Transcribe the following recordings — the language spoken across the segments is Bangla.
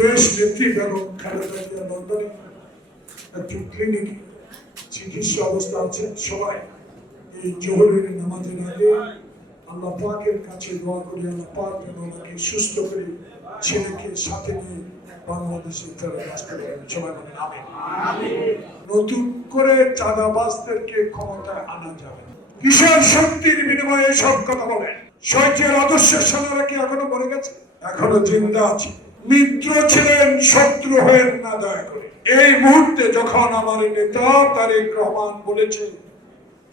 দেশ নেত্রী বেগম খালেদা জিয়া লন্ডনে চিকিৎসা অবস্থা আছে সবাই এই জোহরের নামাজের আগে আল্লাহ পাকের কাছে দোয়া করি আল্লাহ পাক যেন ওনাকে সুস্থ করে ছেলেকে সাথে নিয়ে বাংলাদেশে তারা কাজ করে সবাই নামে নতুন করে চাঁদাবাজদেরকে ক্ষমতায় আনা যাবে বিশাল শক্তির বিনিময়ে সব কথা বলে সৈর্যের আদর্শের সাথে কি এখনো মনে গেছে এখনো জিন্দা আছে মিত্র ছিলেন শত্রু হয়েন না দয়া করে এই মুহূর্তে যখন আমার নেতা তারেক রহমান বলেছে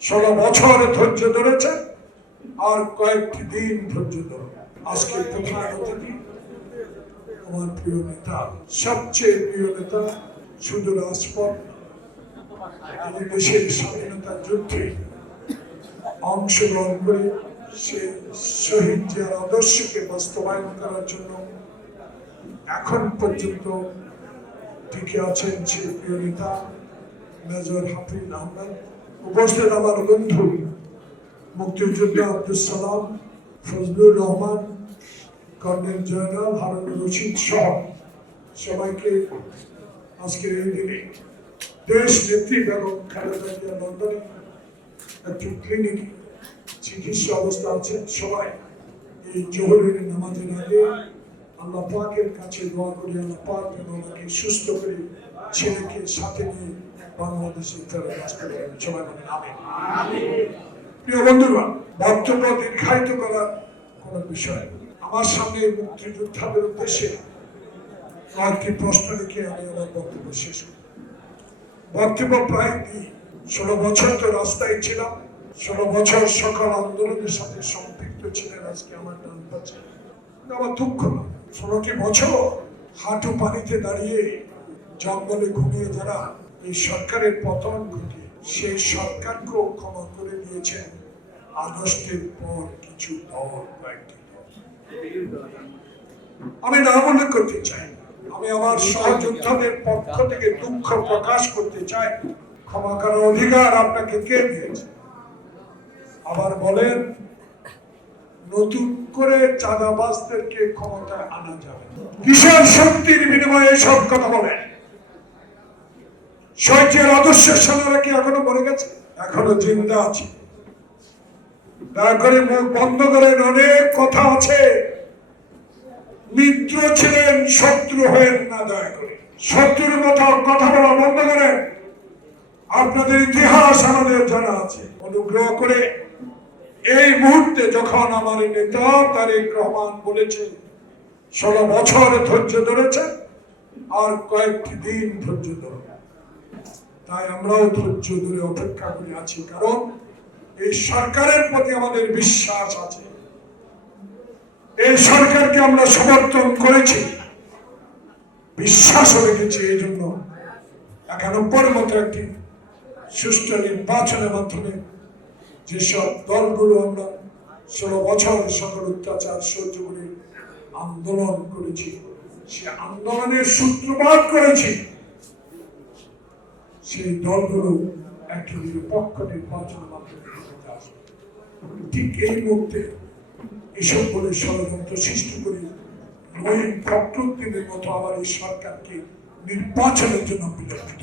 ষোলো বছর ধৈর্য ধরেছে আর কয়েকটি দিন ধৈর্য ধরে আজকে আমার প্রিয় নেতা সবচেয়ে প্রিয় নেতা শুধু রাজপথ আমি দেশের স্বাধীনতার যুদ্ধে অংশগ্রহণ করে সে শহীদ যার আদর্শকে বাস্তবায়ন করার জন্য এখন পর্যন্ত টিকে আছেন সেই প্রিয় মেজর হাফিজ আহমেদ উপস্থিত আমার বন্ধু মুক্তিযোদ্ধা আব্দুল সালাম ফজলুর রহমান কর্নেল জয়নাল হারুন রশিদ সহ সবাইকে আজকের এই দিনে দেশ নেত্রী এবং খেলাধুলা জিয়া লন্ডনে একটি ক্লিনিক চিকিৎসা অবস্থা আছেন সবাই এই জহরের নামাজের আগে আল্লাহ পাকের কাছে দোয়া করি আল্লাহ পাক যেন ওনাকে সুস্থ করে ছেলেকে সাথে নিয়ে বাংলাদেশে ফেরত আসতে সবাই বলেন প্রিয় বন্ধুরা দীর্ঘায়িত করা বিষয় আমার সামনে মুক্তিযোদ্ধাদের উদ্দেশ্যে কয়েকটি প্রশ্ন রেখে আমি আমার বক্তব্য শেষ করি বক্তব্য প্রায় দিই ষোলো বছর তো রাস্তায় ছিলাম ষোলো বছর সকল আন্দোলনের সাথে সম্পৃক্ত ছিলেন আজকে আমার ডান পাচ্ছে আমার দুঃখ না ষোলোটি বছর হাঁটু পানিতে দাঁড়িয়ে জঙ্গলে ঘুমিয়ে যারা এই সরকারের পতন ঘটে সে সরকারকেও ক্ষমা করে দিয়েছেন আগস্টের পর কিছু দল কয়েকটি আমি না মনে করতে চাই আমি আমার সহযোদ্ধাদের পক্ষ থেকে দুঃখ প্রকাশ করতে চাই ক্ষমা করার অধিকার আপনাকে কে দিয়েছে আবার বলেন নতুন করে চাঁদাবাসদেরকে ক্ষমতায় আনা যাবে কিসের শক্তির বিনিময়ে সব কথা বলেন সৈচের আদর্শ সেনারা কি এখনো মরে গেছে এখনো জিন্দা আছে দয়া করে মুখ বন্ধ করেন অনেক কথা আছে মিত্র ছিলেন শত্রু হয়েন না দয়া করে শত্রুর কথা কথা বলা বন্ধ করেন আপনাদের ইতিহাস আমাদের জানা আছে অনুগ্রহ করে এই মুহূর্তে যখন আমার নেতা তারেক রহমান বলেছে ষোলো বছর ধৈর্য ধরেছে আর কয়েকটি দিন ধৈর্য ধরে তাই আমরাও ধৈর্য ধরে অপেক্ষা করে আছি কারণ এই সরকারের প্রতি আমাদের বিশ্বাস আছে এই সরকারকে আমরা সমর্থন করেছি বিশ্বাস রেখেছি এই জন্য একানব্বই মতো একটি সুষ্ঠু নির্বাচনের মাধ্যমে যেসব দলগুলো আমরা ষোলো বছর সকল অত্যাচার সহ্য করে আন্দোলন করেছি সে আন্দোলনের সূত্রপাত করেছি সেই দলগুলো একটি নিরপেক্ষ নির্বাচন ঠিক এই মুহূর্তে এসব বলে ষড়যন্ত্র সৃষ্টি করে রহিম ফখরুদ্দিনের মতো আবার এই সরকারকে নির্বাচনের জন্য বিলম্বিত